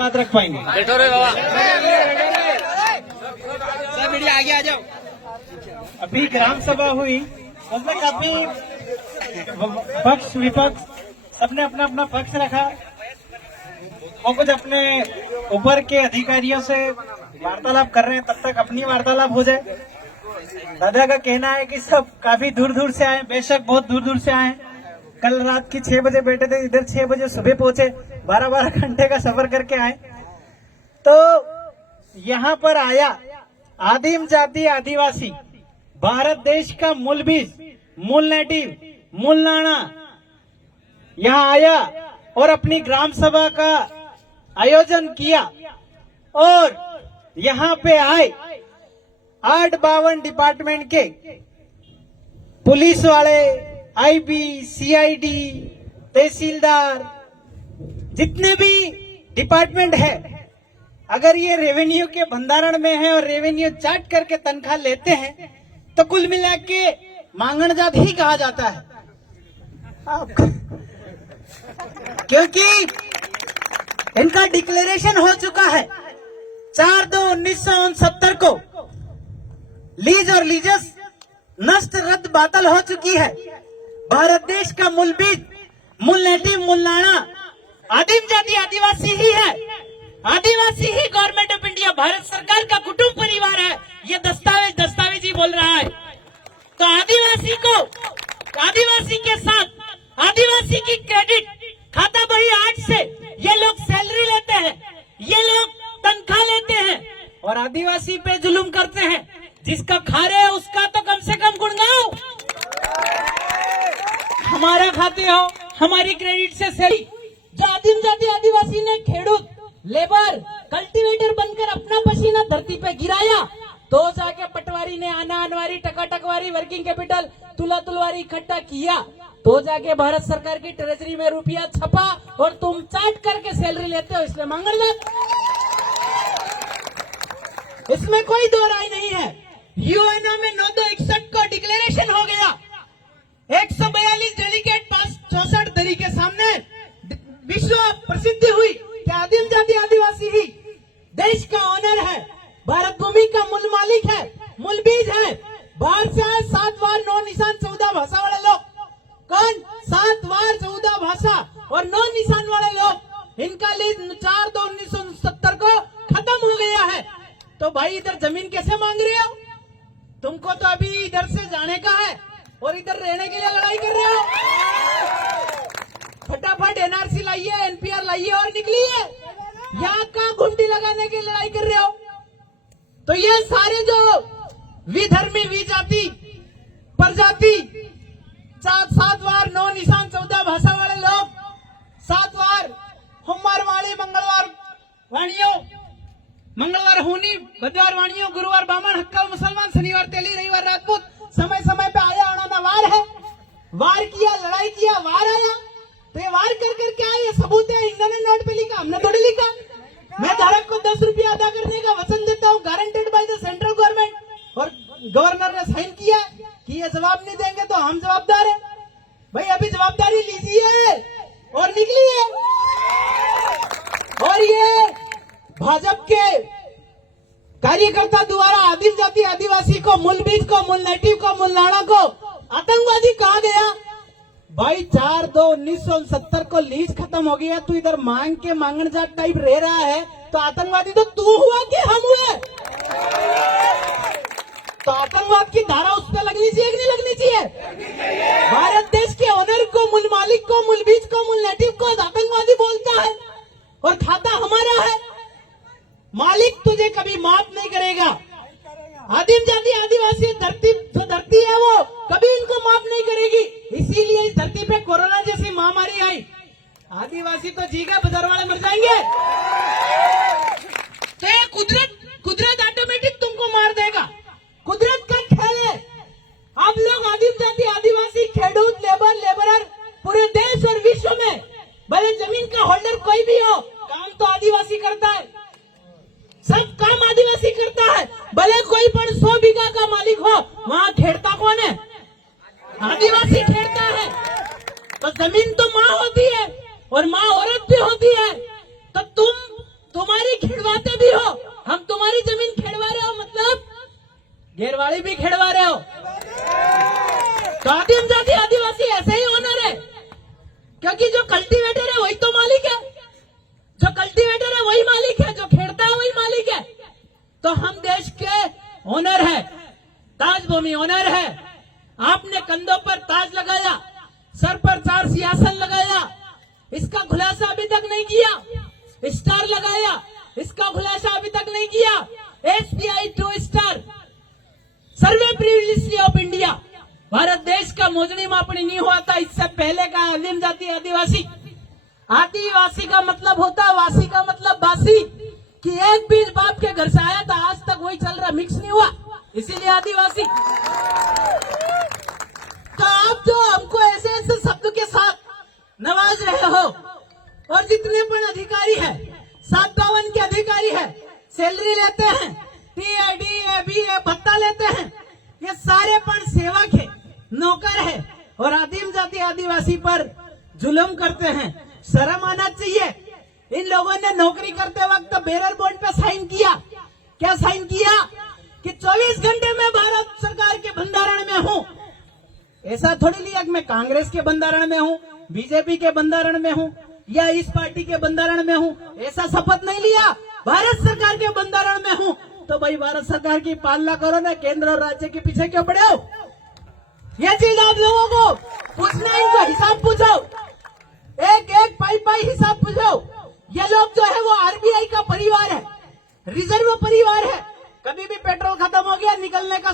बात रख पाएंगे। बैठो रे बाबा, सब मीडिया आगे आ जाओ। अभी ग्राम सभा हुई, उसमें काफी पक्ष विपक्ष सबने अपना अपना पक्ष रखा और कुछ अपने ऊपर के अधिकारियों से वार्तालाप कर रहे हैं। तब तक अपनी वार्तालाप हो जाए। दादा का कहना है कि सब काफी दूर दूर से आए, बेशक बहुत दूर दूर से आए। कल रात की 6 बजे बैठे थे, इधर 6 बजे सुबह पहुंचे, 12-12 घंटे का सफर करके आए। तो यहाँ पर आया आदिम जाति आदिवासी, भारत देश का मूल बीज, मूल नेटिव, मूल नाना यहाँ आया और अपनी ग्राम सभा का आयोजन किया। और यहाँ पे आए 8-52 डिपार्टमेंट के पुलिस वाले, आईबी, सीआईडी, तहसीलदार, जितने भी डिपार्टमेंट है। अगर ये रेवेन्यू के भंडारण में है और रेवेन्यू चार्ट करके तनख्वाह लेते हैं तो कुल मिला के मांगण जात ही कहा जाता है। क्योंकि इनका डिक्लेरेशन हो चुका है 4/2/1969 को। लीज और लीजस नष्ट रद्द बातल हो चुकी है। भारत देश का मूल बीज, मूल नेटिव, मूल नाना आदिम जाति आदिवासी ही है। आदिवासी ही गवर्नमेंट ऑफ इंडिया, भारत सरकार का कुटुंब परिवार है। ये दस्तावेज ही बोल रहा है। तो आदिवासी को, आदिवासी के साथ आदिवासी की क्रेडिट खाता बही 8 से ये लोग सैलरी लेते हैं, ये लोग तनख्वाह लेते हैं और आदिवासी पे जुल्म करते हैं। जिसका खा रहे हो उसका तो कम से कम गुणगाओ। हमारा खाते हो, हमारी क्रेडिट से सही। जो आदिम जाति आदिवासी ने खेडूत, लेबर, कल्टीवेटर बनकर अपना पसीना धरती पे गिराया, तो जाके पटवारी ने आना अनवारी, टकाटकवारी, वर्किंग कैपिटल, तुलवारी इकट्ठा किया, तो जाके भारत सरकार की ट्रेजरी में रुपया छपा और तुम चाट करके सैलरी लेते हो, इसलिए मांगण जात। इसमें कोई दो राय नहीं है। यूएनओ में 9/2/61 को डिक्लेरेशन हो गया। 142 डेलीगेट पास 64 दरी के सामने विश्व प्रसिद्धि हुई कि आदिम जाति आदिवासी ही देश का ऑनर है, भारत भूमि का मूल मालिक है, मूल बीज है। बाहर से आए 7 वार 9 निशान 14 भाषा वाले लोग। कौन? 7 वार 14 भाषा और 9 निशान वाले लोग। इनका लीज 4/2/1969 को खत्म हो गया है। तो भाई इधर जमीन कैसे मांग रहे हो? तुमको तो अभी इधर से जाने का है और इधर रहने के लिए लड़ाई कर रहे हो। फटाफट एनआरसी लाइए, एनपीआर लाइए और निकलिए। यहाँ का घुमटी लगाने की लड़ाई कर रहे हो। तो ये सारे जो विधर्मी, विजाति, प्रजाति, 7 वार 9 निशान 14 भाषा वाले लोग, 7 वार सोमवार वाणी, मंगलवार वाणियों, मंगलवार होनी, बुधवार वाणियों, गुरुवार बामण, हक्कल मुसलमान, शनिवार तेली, रविवार राजपूत। समय समय पे आया आना वार है। वार किया, लड़ाई किया, वार आया। तो ये वार कर करके आए, ये सबूत है। इन्होंने नोट पे लिखा, हमने थोड़ी लिखा। मैं धारक को 10 रुपया अदा करने का वचन देता हूँ, guaranteed by the central government. और गवर्नर ने साइन किया कि ये जवाब नहीं देंगे तो हम जवाबदार है। भाई अभी जवाबदारी लीजिए और निकलिए। और ये भाजपा के कार्यकर्ता द्वारा आदिम जाति आदिवासी को, मूल बीज को, मूल नेटिव को, मूल नाना को आतंकवादी कहा गया। भाई 4/2/1969 को लीज खत्म हो गया, तू इधर मांग के मांगण जाट टाइप रह रहा है, तो आतंकवादी तो तू हुआ कि हम हुए? तो आतंकवाद की धारा उस पर लगनी चाहिए कि नहीं लगनी चाहिए? भारत देश के ओनर को, मूल मालिक को, मूल बीज को, मूल नेटिव को आतंकवादी बोलता है और खाता हमारा है। मालिक तुझे कभी माफ नहीं करेगा। आदिम जाति आदिवासी धरती, जो धरती है वो कभी इनको माफ नहीं करेगी। इसीलिए इस धरती पे कोरोना जैसी महामारी आई। आदिवासी तो जीगा, बाजार वाले मर जाएंगे। तो ये कुदरत ऑटोमेटिक तुमको मार देगा। कुदरत का खेल है। आप लोग आदिम जाति आदिवासी, खेडूत, लेबरर पूरे देश और विश्व में, भले जमीन का होल्डर कोई भी हो, काम तो आदिवासी करता है। सब काम आदिवासी करता है। भले कोई पर 100 बीघा का मालिक हो, वहाँ खेड़ता कौन है? आदिवासी खेड़ता है। तो जमीन तो माँ होती है और माँ औरत भी होती है। तो तुम नहीं खिड़वाते भी हो, हम तुम्हारी जमीन खिड़वा रहे हो मतलब घेरवाड़ी भी खिड़वा रहे हो। तो आदिम जाति आदिवासी ऐसे ही ओनर है, क्योंकि जो कल्टीवेटर है वही तो मालिक है, जो कल्टीवेटर है वही मालिक है, जो खेड़ता है वही मालिक है। तो हम देश के ओनर है, ताज भूमि ओनर है। आपने कंधों पर ताज लगाया, सर पर 4 सिंहासन लगाया, इसका खुलासा अभी तक नहीं किया। स्टार लगाया, इसका खुलासा अभी तक नहीं किया। SBI 2 star survey privilege of India, Bharat देश का मोजनी मापनी नहीं हुआ था इससे पहले का आदिम जाति आदिवासी। आदिवासी का मतलब होता है, वासी का मतलब बासी, कि एक बीज बाप के घर से आया था, आज तक वही चल रहा, मिक्स नहीं हुआ, इसीलिए आदिवासी। तो आप जो हमको ऐसे ऐसे शब्द के साथ नवाज रहे हो, और जितने पण अधिकारी है, 752 के अधिकारी है, सैलरी लेते हैं, TAD BA भत्ता लेते हैं, ये सारे पण सेवक है, नौकर है, और आदिम जाति आदिवासी पर जुल्म करते हैं। शर्म आना चाहिए। इन लोगों ने नौकरी करते वक्त बेरर बॉन्ड पे साइन किया। क्या साइन किया? कि 24 घंटे में भारत सरकार के बंधारण में हूं। ऐसा थोड़ी लिया कि मैं कांग्रेस के बंधारण में हूं, बीजेपी के बंधारण में हूं, या इस पार्टी के बंधारण में हूं, ऐसा शपथ नहीं लिया। भारत सरकार के बंधारण में हूं, तो भाई भारत सरकार की पालना करो ना, केंद्र और राज्य के पीछे क्यों पड़े हो? ये चीज आप लोगों को पूछना, इनको हिसाब पूछो, एक एक पाई हिसाब पूछो। ये लोग जो है वो RBI का परिवार है, रिजर्व परिवार है। कभी भी पेट्रोल खत्म हो गया, निकलने का